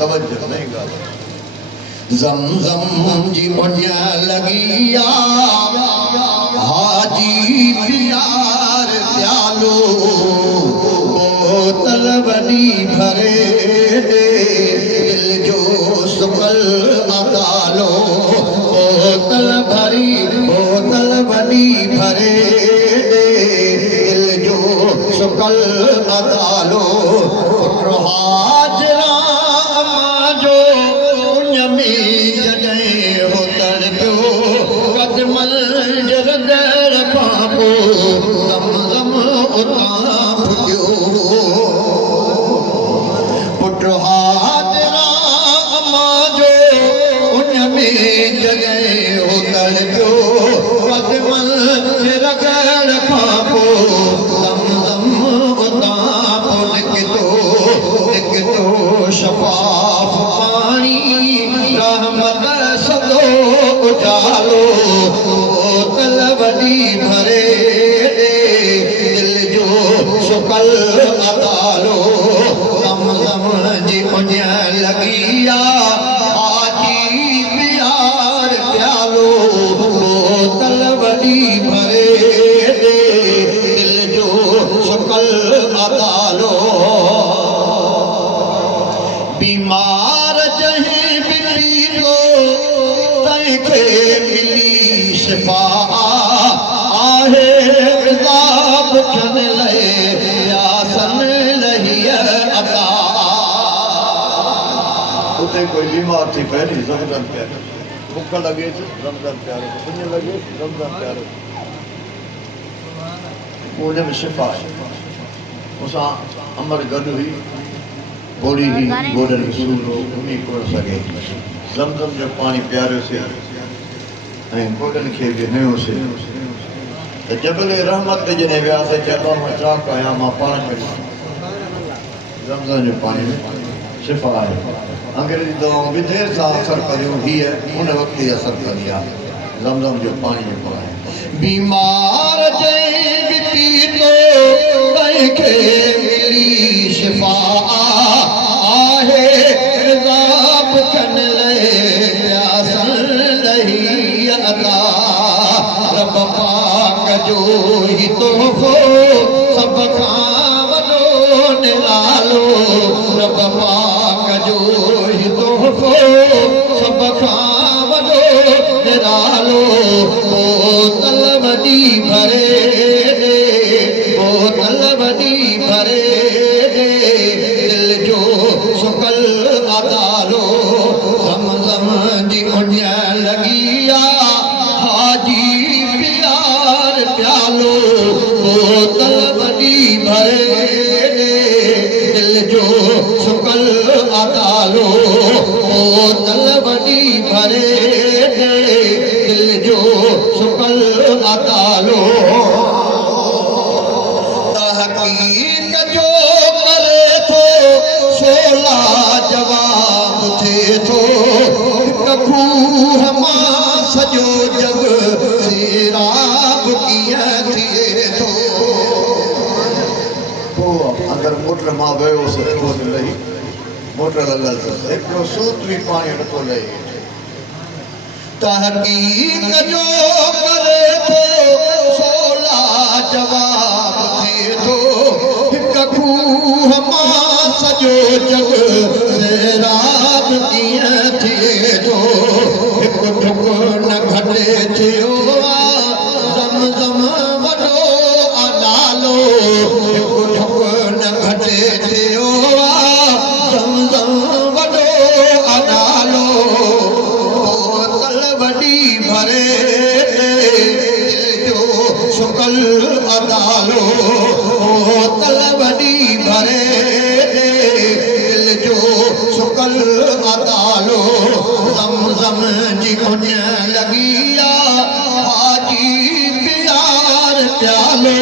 तवज्जो नहीं गा ज़मज़म जी मुझे लगिया हाजी प्यार प्यालो बोतल बनी भरे दिल जो सुकल अकालो बोतल बनी भरे दिल जो सुकल अकालो हाजरा जो कदमल जरदर पापो ज़मज़म उतां फुटियो पुट हाजरा अम्मा जो उन में जॻह हो तड़पियो कदमल जरदर पापो ज़मज़म उतां निकितो शफ़ाफ़ पाणी रहमत सदो उजालो बोतल वॾी भरे दिल जो सुकल अतालो ज़मज़म जी मुझे लगिया हाजी प्यार प्यालो बोतल वॾी भरे दिल जो सुकल अतालो बीमार जहीं बिली को तंहिंखे मिली शिफ़ा आहे इज़ाब थियण लाइ यासन लहीअ अता उते कोई बीमार थी पए नी ज़मज़म प्यारो बुख लॻेसि ज़मज़म प्यारो पुञ लॻेसि ज़मज़म प्यारो उन में शिफ़ा आहे उसां अमर गॾु हुई गोड़ी ही गोडन सूर हो उन्हीं को सके ज़मज़म जो पानी प्यारो से ऐं गोडन खे बि नयो से त जबल रहमत ते जॾहिं वियासीं चयो मां छा कयां मां पाण खे ज़मज़म जो पाणी में शिफ़ा आहे अंग्रेजी दवाऊं बि देरि सां असरु करियूं हीअ उन वक़्तु ई असरु कंदी आहे ज़मज़म जो पाणी जेको आहे बीमार जंहिं बि पीतो तंहिंखे मिली शिफ़ा रब पाक जो ही तोहफ़ो सब खां वॾो निरालो रब पाक जो ही तोहफ़ो सब खां वॾो निरालो बोतल वॾी भरे बोतल वॾी भरे दिल जो सुकल अदालो ज़मज़म जी मुझे लगिया हाजी प्यार प्यालो बोतल वॾी भरे दिल जो सुकल अदालो बोतल वॾी भरे दिल जो सुकल अदालो तहक़ीक़ जो करे थो सोला जवाब थिए थो खूह मां सॼो जग सीराब कीअं थिए थो अगरि मोटर मां वियोसि कोन लही मोटर लॻल अथसि हिकिड़ो सूत बि पाणी नथो लहे तहक़ीक़ जो करे थो सोला जवाब थिए थो हिकु खूह मां सॼो जग सीराब कीअं थिए थो हिकु ठुक न घटे थियो ज़मज़म वॾो अनालो हिकु ठुक न घटे थियो ज़मज़म वॾो अनालो बोतल वॾी भरे जो सुकल अदालो बोतल वॾी भरे दिल जो सुकल अदालो ज़मज़म जी मुझे लगिया हाजी प्यार प्यालो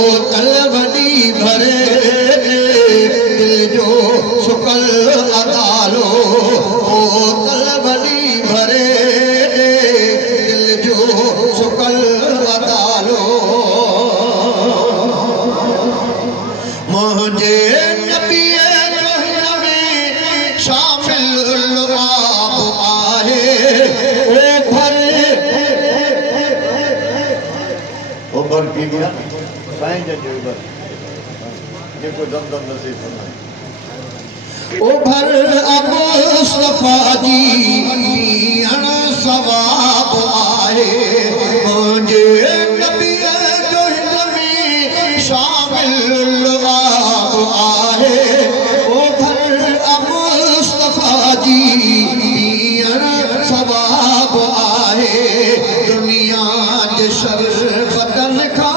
बोतल वॾी भरे दिल जो सुकल अदालो बोतल वॾी भरे दिल जो सुकल अदालो मुझे नबीअ जो नबी थी गया साईं जन जो बस जेको दम दम नसीब फरमाए ओ भर अब मुस्तफा जी अण सवाब आए मुझे नबी जो हिंद में शामिल आप आए ओ भर अब मुस्तफा जी अण सवाब आए दुनिया जे शरफतन खा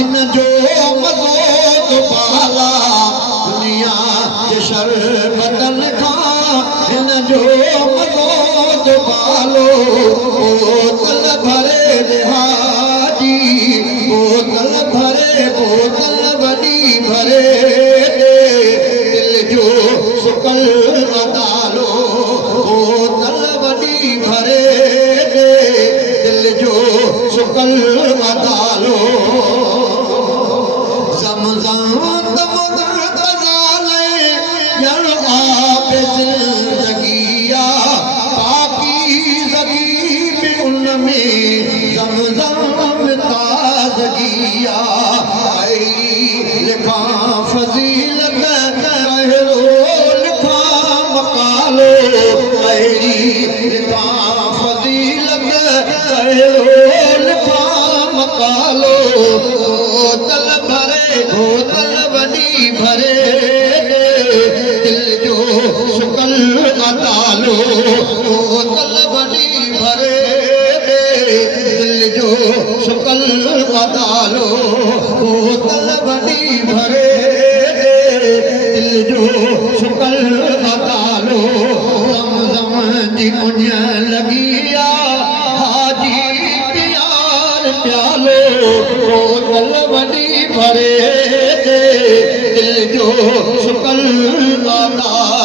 इन जो मज़ो तो पाला दुनिया जे शरबतन खां हिन जो मज़ो तो पालो बोतल भरे लिहाजी बोतल भरे बोतल वॾी भरे दिल जो सुकल मदालो बोतल वॾी भरे दिल जो सुकल मदालो ज़िंदगिया पाकीज़गी में उनमें ज़मज़म ताज़गिया आई लिखा फज़ीलत कहरो लिखा मकालो आई लिखा फज़ीलत कहरो लिखा मकालो बोतल भरे बोतल वॾी भरे सुकल मतालो बोतल वॾी भरे दिल जो सुकल मतालो बोतल वॾी भरे दिल जो सुकल मतालो ज़मज़म जी मुंझ लॻी हाजी प्यार प्यालो बोतल वॾी भरे दिल जो सुकल मतालो